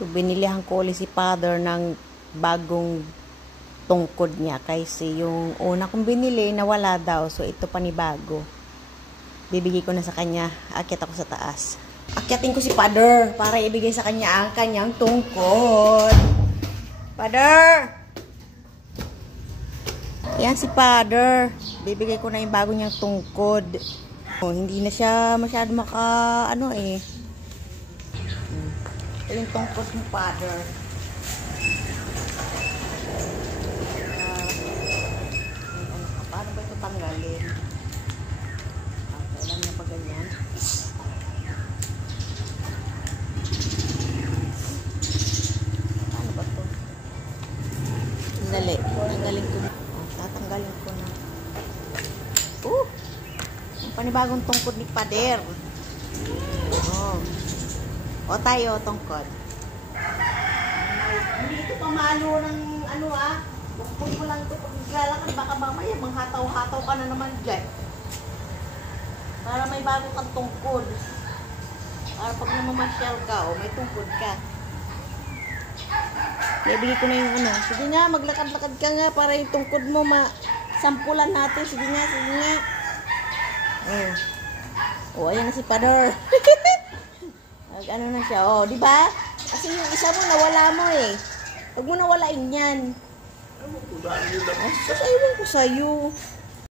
So, binilihan ko ulit si Father ng bagong tungkod niya kasi yung una kong binili nawala daw. So, ito panibago. Bibigay ko na sa kanya. Akyat ako sa taas. Akyatin ko si Father para ibigay sa kanya ang kanyang tungkod. Father! Yan si Father. Bibigay ko na yung bago niyang tungkod. Oh, hindi na siya masyado ito yung tungkod ng Father. Paano ba ito tanggalin? Kailan niya pa ganyan? Paano ba ito? Dali. Tanggalin ko na. Tatanggalin ko na. Ang panibagong tungkod ni Father. O tayo, tungkod. Hindi ito pamalo ng bukpun mo lang ito pag naglalakad. Baka mamaya manghataw-hataw ka na naman dyan. Para may bago kang tungkod. Para pag namamasyal ka, may tungkod ka. Ibigay ko na yung Sige nga, maglakad-lakad ka nga para yung tungkod mo masampulan natin. Sige nga, sige nga. Ayan na si Father. Ano na siya, di ba? Kasi yung isa mo, nawala mo eh. Huwag mo nawalain yan. Ay, sasayin ko sa'yo.